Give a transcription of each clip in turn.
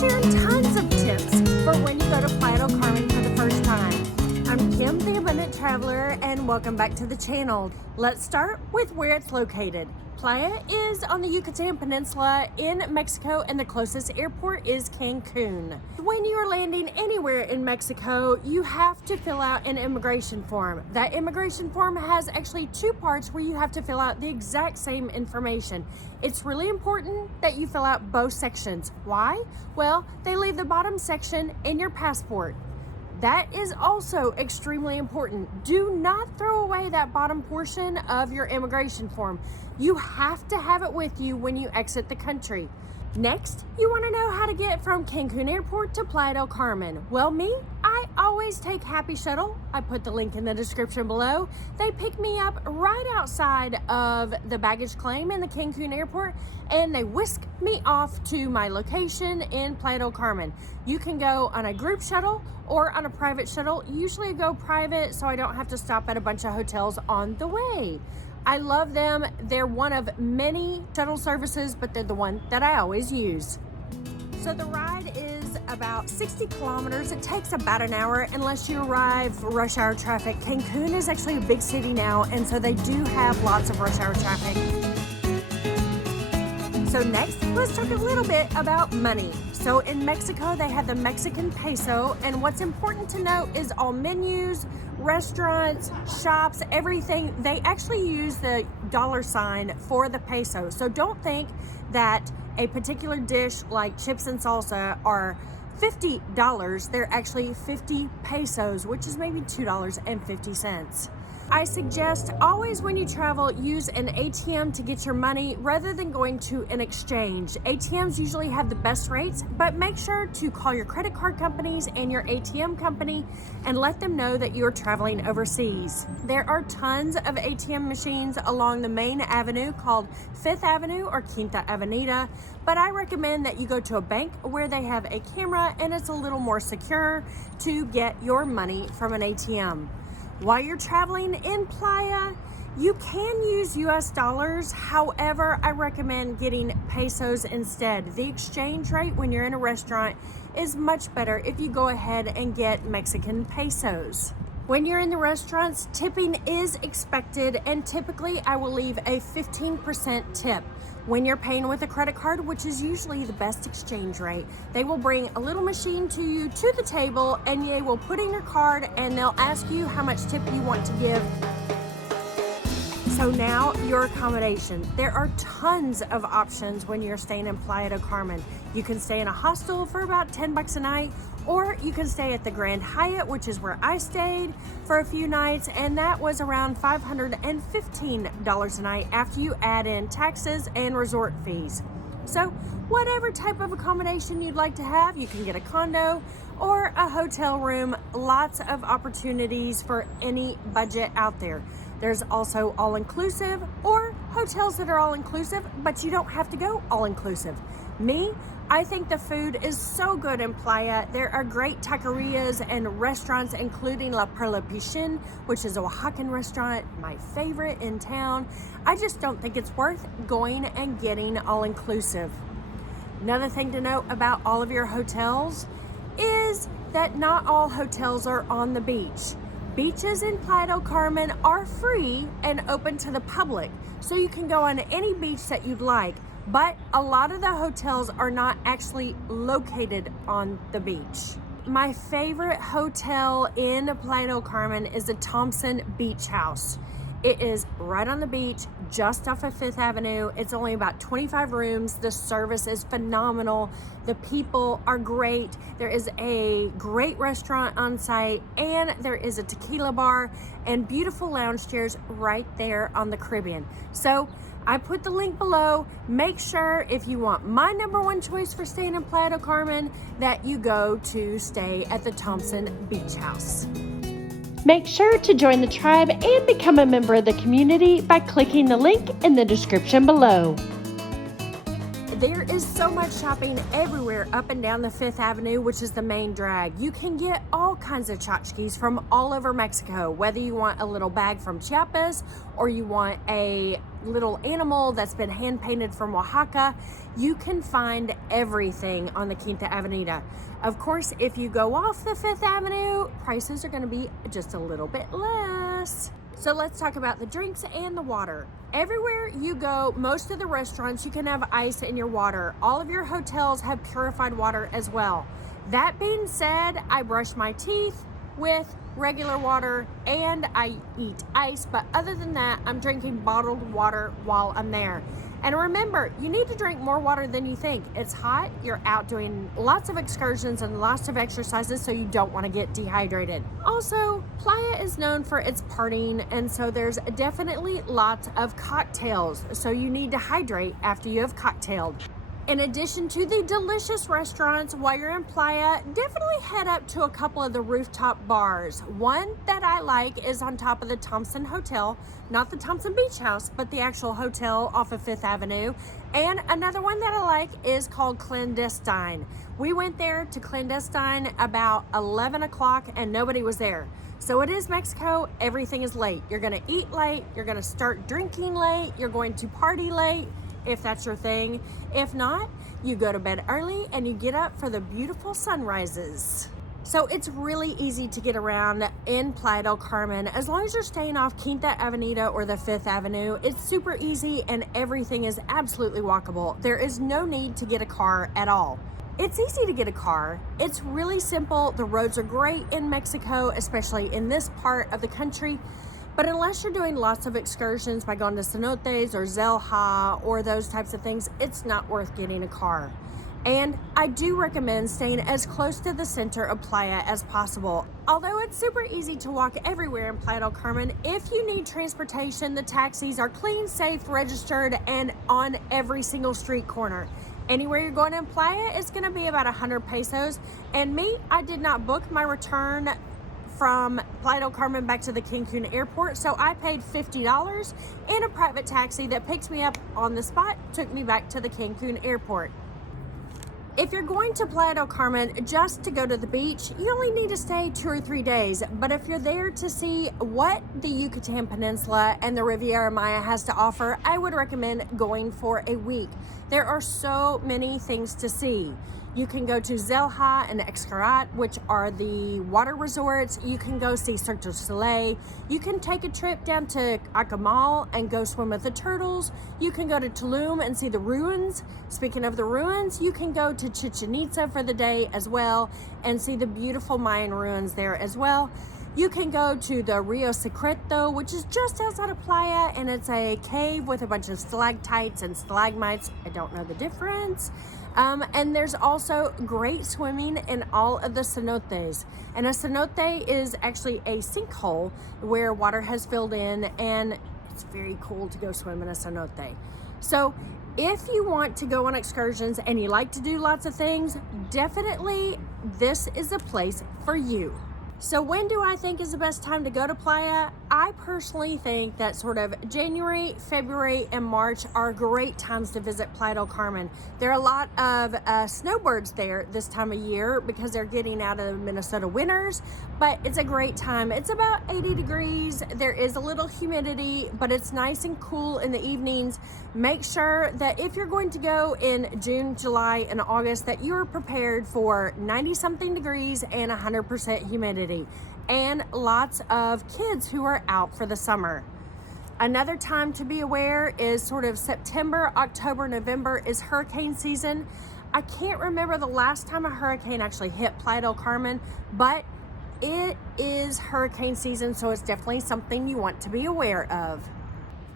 sharing tons of tips for when you go to Playa del Carmen for the first time. I'm Kim, the Abundant Traveler, and welcome back to the channel. Let's start with where it's located. Playa is on the Yucatan Peninsula in Mexico, and the closest airport is Cancun. When you are landing anywhere in Mexico, you have to fill out an immigration form. That immigration form has actually two parts where you have to fill out the exact same information. It's really important that you fill out both sections. Why? Well, they leave the bottom section in your passport. That is also extremely important. Do not throw away that bottom portion of your immigration form. You have to have it with you when you exit the country. Next, you want to know how to get from Cancun Airport to Playa del Carmen. Well, I always take Happy Shuttle. I put the link in the description below. They pick me up right outside of the baggage claim in the Cancun Airport, and they whisk me off to my location in Playa del Carmen. You can go on a group shuttle or on a private shuttle. Usually I go private so I don't have to stop at a bunch of hotels on the way. I love them. They're one of many shuttle services, but they're the one that I always use. So the ride is about 60 kilometers. It takes about an hour unless you arrive rush hour traffic. Cancun is actually a big city now, and so they do have lots of rush hour traffic. So next, let's talk a little bit about money. So in Mexico, they have the Mexican peso, and what's important to note is all menus, restaurants, shops, everything, they actually use the dollar sign for the peso. So don't think that a particular dish like chips and salsa are $50. They're actually 50 pesos, which is maybe $2.50. I suggest always when you travel, use an ATM to get your money rather than going to an exchange. ATMs usually have the best rates, but make sure to call your credit card companies and your ATM company and let them know that you're traveling overseas. There are tons of ATM machines along the main avenue called Fifth Avenue or Quinta Avenida, but I recommend that you go to a bank where they have a camera and it's a little more secure to get your money from an ATM. While you're traveling in Playa, you can use US dollars. However, I recommend getting pesos instead. The exchange rate when you're in a restaurant is much better if you go ahead and get Mexican pesos. When you're in the restaurants, tipping is expected, and typically I will leave a 15% tip. When you're paying with a credit card, which is usually the best exchange rate, they will bring a little machine to you to the table, and they will put in your card and they'll ask you how much tip you want to give. So now your accommodation. There are tons of options when you're staying in Playa del Carmen. You can stay in a hostel for about 10 bucks a night, or you can stay at the Grand Hyatt, which is where I stayed for a few nights, and that was around $515 a night after you add in taxes and resort fees. So whatever type of accommodation you'd like to have, you can get a condo or a hotel room. Lots of opportunities for any budget out there. There's also all-inclusive or hotels that are all-inclusive, but you don't have to go all-inclusive. I think the food is so good in Playa. There are great taquerias and restaurants, including La Perla Pichín, which is a Oaxacan restaurant, my favorite in town. I just don't think it's worth going and getting all-inclusive. Another thing to note about all of your hotels is that not all hotels are on the beach. Beaches in Playa del Carmen are free and open to the public, so you can go on any beach that you'd like, but a lot of the hotels are not actually located on the beach. My favorite hotel in Playa del Carmen is the Thompson Beach House. It is right on the beach, just off of Fifth Avenue. It's only about 25 rooms. The service is phenomenal. The people are great. There is a great restaurant on site, and there is a tequila bar and beautiful lounge chairs right there on the Caribbean. So I put the link below. Make sure if you want my #1 choice for staying in Playa del Carmen that you go to stay at the Thompson Beach House. Make sure to join the tribe and become a member of the community by clicking the link in the description below. There is so much shopping everywhere up and down the Fifth Avenue, which is the main drag. You can get all kinds of tchotchkes from all over Mexico, whether you want a little bag from Chiapas or you want a little animal that's been hand painted from Oaxaca. You can find everything on the Quinta Avenida. Of course, if you go off the 5th Avenue, prices are going to be just a little bit less. So let's talk about the drinks and the water. Everywhere you go, most of the restaurants, you can have ice in your water. All of your hotels have purified water as well. That being said, I brush my teeth with regular water and I eat ice, but other than that, I'm drinking bottled water while I'm there. And remember, you need to drink more water than you think. It's hot, you're out doing lots of excursions and lots of exercises, so you don't want to get dehydrated. Also, Playa is known for its partying, and so there's definitely lots of cocktails, so you need to hydrate after you have cocktailed. In addition to the delicious restaurants, while you're in Playa, definitely head up to a couple of the rooftop bars. One that I like is on top of the Thompson Hotel, not the Thompson Beach House, but the actual hotel off of 5th Avenue. And another one that I like is called Clandestine. We went there to Clandestine about 11 o'clock and nobody was there. So it is Mexico, everything is late. You're gonna eat late, you're gonna start drinking late, you're going to party late, if that's your thing. If not, you go to bed early and you get up for the beautiful sunrises. So it's really easy to get around in Playa del Carmen. As long as you're staying off Quinta Avenida or the 5th Avenue, it's super easy and everything is absolutely walkable. There is no need to get a car at all. It's easy to get a car. It's really simple. The roads are great in Mexico, especially in this part of the country. But unless you're doing lots of excursions by going to cenotes or Zelja or those types of things, it's not worth getting a car. And I do recommend staying as close to the center of Playa as possible. Although it's super easy to walk everywhere in Playa del Carmen, if you need transportation, the taxis are clean, safe, registered, and on every single street corner. Anywhere you're going in Playa, it's gonna be about 100 pesos. And me, I did not book my return from Playa del Carmen back to the Cancun airport, so I paid $50 in a private taxi that picked me up on the spot, took me back to the Cancun airport. If you're going to Playa del Carmen just to go to the beach, you only need to stay 2 or 3 days. But if you're there to see what the Yucatan Peninsula and the Riviera Maya has to offer, I would recommend going for a week. There are so many things to see. You can go to Zelja and Xcaret, which are the water resorts. You can go see Cirque du Soleil. You can take a trip down to Acamal and go swim with the turtles. You can go to Tulum and see the ruins. Speaking of the ruins, you can go to Chichen Itza for the day as well and see the beautiful Mayan ruins there as well. You can go to the Rio Secreto, which is just outside of Playa, and it's a cave with a bunch of stalactites and stalagmites. I don't know the difference. And there's also great swimming in all of the cenotes. And a cenote is actually a sinkhole where water has filled in, and it's very cool to go swim in a cenote. So if you want to go on excursions and you like to do lots of things, definitely this is a place for you. So when do I think is the best time to go to Playa? I personally think that sort of January, February, and March are great times to visit Playa del Carmen. There are a lot of snowbirds there this time of year because they're getting out of the Minnesota winters, but it's a great time. It's about 80 degrees. There is a little humidity, but it's nice and cool in the evenings. Make sure that if you're going to go in June, July, and August, that you're prepared for 90-something degrees and 100% humidity. And lots of kids who are out for the summer. Another time to be aware is sort of September, October, November is hurricane season. I can't remember the last time a hurricane actually hit Playa del Carmen, but it is hurricane season, so it's definitely something you want to be aware of.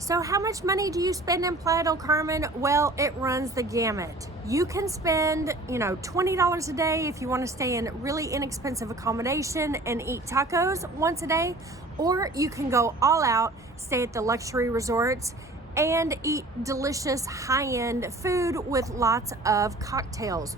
So how much money do you spend in Playa del Carmen? Well, it runs the gamut. You can spend, $20 a day if you want to stay in really inexpensive accommodation and eat tacos once a day, or you can go all out, stay at the luxury resorts, and eat delicious high-end food with lots of cocktails.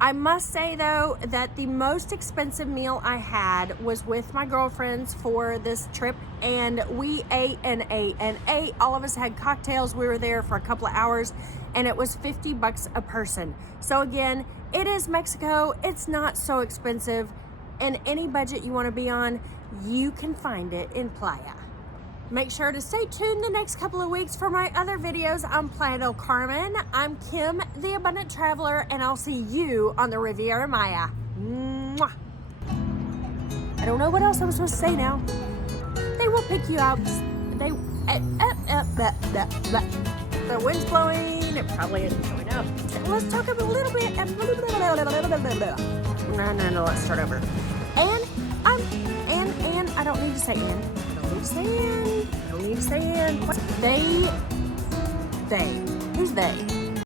I must say though that the most expensive meal I had was with my girlfriends for this trip, and we ate and ate and ate. All of us had cocktails. We were there for a couple of hours and it was $50 a person. So again, it is Mexico. It's not so expensive, and any budget you want to be on, you can find it in Playa. Make sure to stay tuned the next couple of weeks for my other videos on Playa del Carmen. I'm Kim, the Abundant Traveler, and I'll see you on the Riviera Maya. Mwah. I don't know what else I'm supposed to say now. They will pick you out. The wind's blowing. It probably isn't showing up. Let's talk a little bit. No, let's start over. And I don't need to say and. I don't need to say and. They. Who's they?